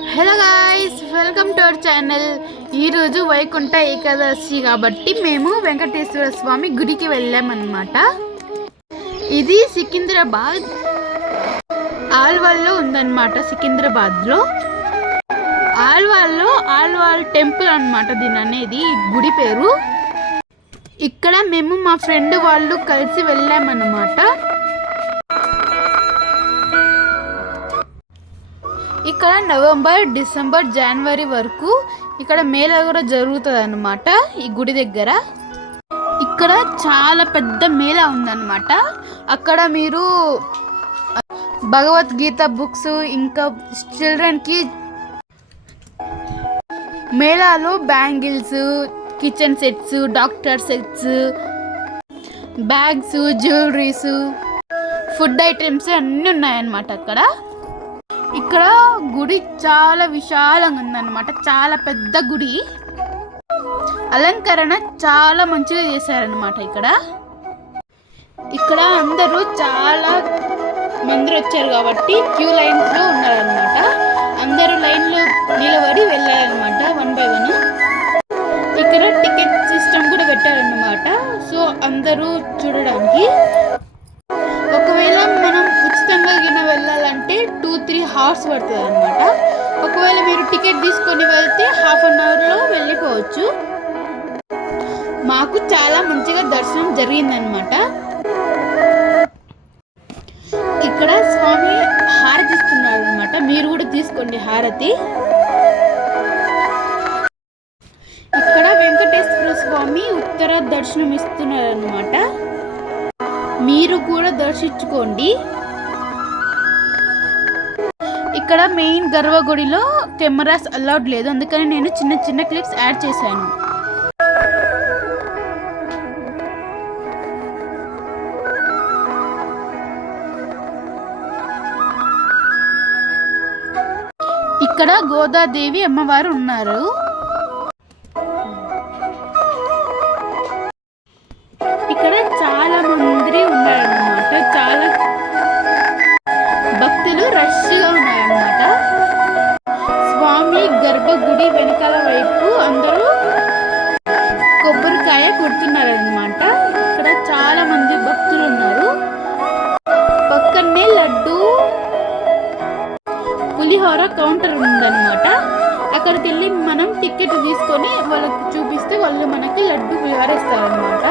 Hello guys, welcome to our channel. ఈరోజు వైకుంఠ ఏకాదశి కాబట్టి మేము వెంకటేశ్వర స్వామి గుడికి వెళ్ళామన్నమాట. ఇది సికింద్రాబాద్ ఆల్వాల్లో ఉందన్నమాట. సికింద్రాబాద్లో ఆల్వాల్ టెంపుల్ అన్నమాట దీని అనేది గుడి పేరు. ఇక్కడ మేము మా ఫ్రెండ్ వాళ్ళు కలిసి వెళ్ళామన్నమాట. ఇక్కడ నవంబర్, డిసెంబర్, జనవరి వరకు ఇక్కడ మేళా కూడా జరుగుతుంది అన్నమాట. ఈ గుడి దగ్గర ఇక్కడ చాలా పెద్ద మేళా ఉందన్నమాట. అక్కడ మీరు భగవద్గీత బుక్స్, ఇంకా చిల్డ్రన్కి మేళాలో bangles, kitchen sets, doctor sets, bags, jewelleries, food items అన్నీ ఉన్నాయన్నమాట. ఇక్కడ గుడి చాలా విశాలంగా ఉందన్నమాట. చాలా పెద్ద గుడి. అలంకరణ చాలా మంచిగా చేశారనమాట. ఇక్కడ అందరూ చాలా మంది వచ్చారు కాబట్టి క్యూ లైన్స్లో ఉన్నారనమాట. అందరూ లైన్లో నిలబడి వెళ్ళారనమాట, 1 by 1. ఇక్కడ టికెట్ సిస్టమ్ కూడా పెట్టారనమాట. సో అందరూ చూడడానికి. ఒకవేళ మనం ఉచితంగా వెళ్ళాలంటే 2-3 hours పడుతుంది అనమాట. ఒకవేళ మీరు టికెట్ తీసుకొని వెళ్తే 1/2 hourలో వెళ్ళిపోవచ్చు. మాకు చాలా మంచిగా దర్శనం జరిగిందనమాట. ఇక్కడ స్వామి హారతి ఇస్తున్నారు అనమాట. మీరు కూడా తీసుకోండి హారతి. ఇక్కడ వెంకటేశ్వర స్వామి ఉత్తర దర్శనం ఇస్తున్నారు అనమాట. మీరు కూడా దర్శించుకోండి. ఇక్కడ మెయిన్ గర్భగుడిలో కెమెరాస్ అలౌడ్ లేదు, అందుకని నేను చిన్న చిన్న క్లిప్స్ యాడ్ చేశాను. ఇక్కడ గోదాదేవి అమ్మవారు ఉన్నారు. ఇక్కడ చాలా మంది ఉన్నారన్నమాట. చాలా భక్తులు రష్గా ఉన్నారన్నమాట. స్వామి గర్భగుడి వెనకాల వైపు అందరూ కొబ్బరికాయ కొడుతున్నారన్నమాట. ఇక్కడ చాలా మంది భక్తులు ఉన్నారు. పక్కనే లడ్డు, పులిహోర కౌంటర్ ఉందన్నమాట. అక్కడికి వెళ్ళి మనం టికెట్ తీసుకొని వాళ్ళకి చూపిస్తే వాళ్ళు మనకి లడ్డు, పులిహోర ఇస్తారన్నమాట.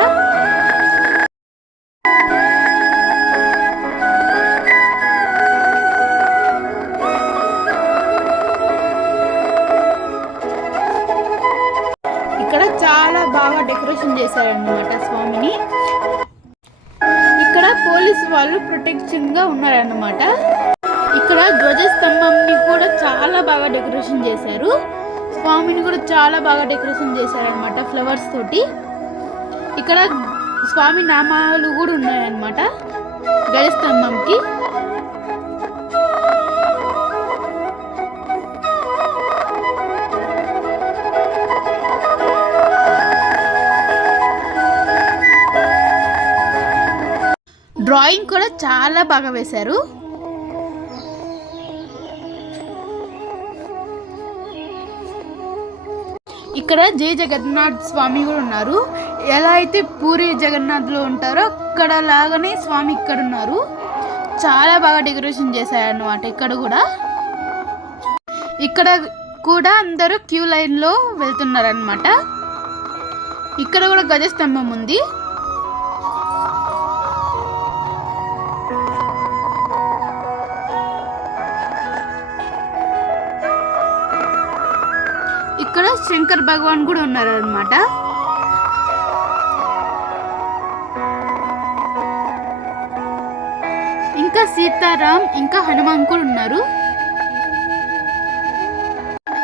ఇక్కడ చాలా బాగా డెకరేషన్ చేశారన్నమాట స్వామిని. ఇక్కడ పోలీసు వాళ్ళు ప్రొటెక్షన్గా ఉన్నారన్నమాట. ఇక్కడ ధ్వజస్తంభంని కూడా చాలా బాగా డెకరేషన్ చేశారు. స్వామిని కూడా చాలా బాగా డెకరేషన్ చేశారన్నమాట ఫ్లవర్స్ తోటి. ఇక్కడ స్వామి నామాలు కూడా ఉన్నాయన్నమాట ధ్వజస్తంభంకి. డ్రాయింగ్ కూడా చాలా బాగా వేశారు. ఇక్కడ జై జగన్నాథ్ స్వామి కూడా ఉన్నారు. ఎలా అయితే పూరి జగన్నాథ్లో ఉంటారో అక్కడ లాగానే స్వామి ఇక్కడ ఉన్నారు. చాలా బాగా డెకరేషన్ చేశారన్నమాట. ఇక్కడ కూడా అందరూ క్యూ లైన్లో వెళ్తున్నారన్నమాట. ఇక్కడ కూడా గజస్తంభం ఉంది. ఇక్కడ శంకర్ భగవాన్ కూడా ఉన్నారు అన్నమాట. ఇంకా సీతారాం, ఇంకా హనుమాన్ కూడా ఉన్నారు.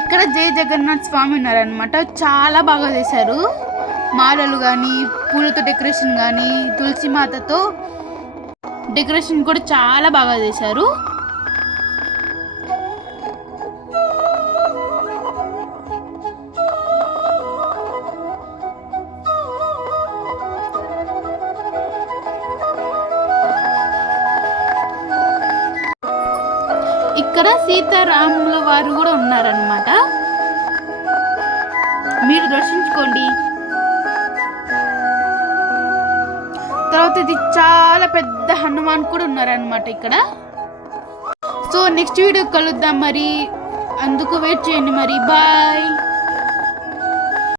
ఇక్కడ జై జగన్నాథ్ స్వామి ఉన్నారనమాట. చాలా బాగా చేశారు. మాలలు కానీ, పూలతో డెకరేషన్ కానీ, తులసి మాతతో డెకరేషన్ కూడా చాలా బాగా చేశారు. ఇక్కడ సీతారాముల వారు కూడా ఉన్నారనమాట. మీరు దర్శించుకోండి. తర్వాత ఇది చాలా పెద్ద హనుమాన్ కూడా ఉన్నారనమాట ఇక్కడ. సో నెక్స్ట్ వీడియో కలుద్దాం మరి, అందుకు వెయిట్ చేయండి మరి. బాయ్.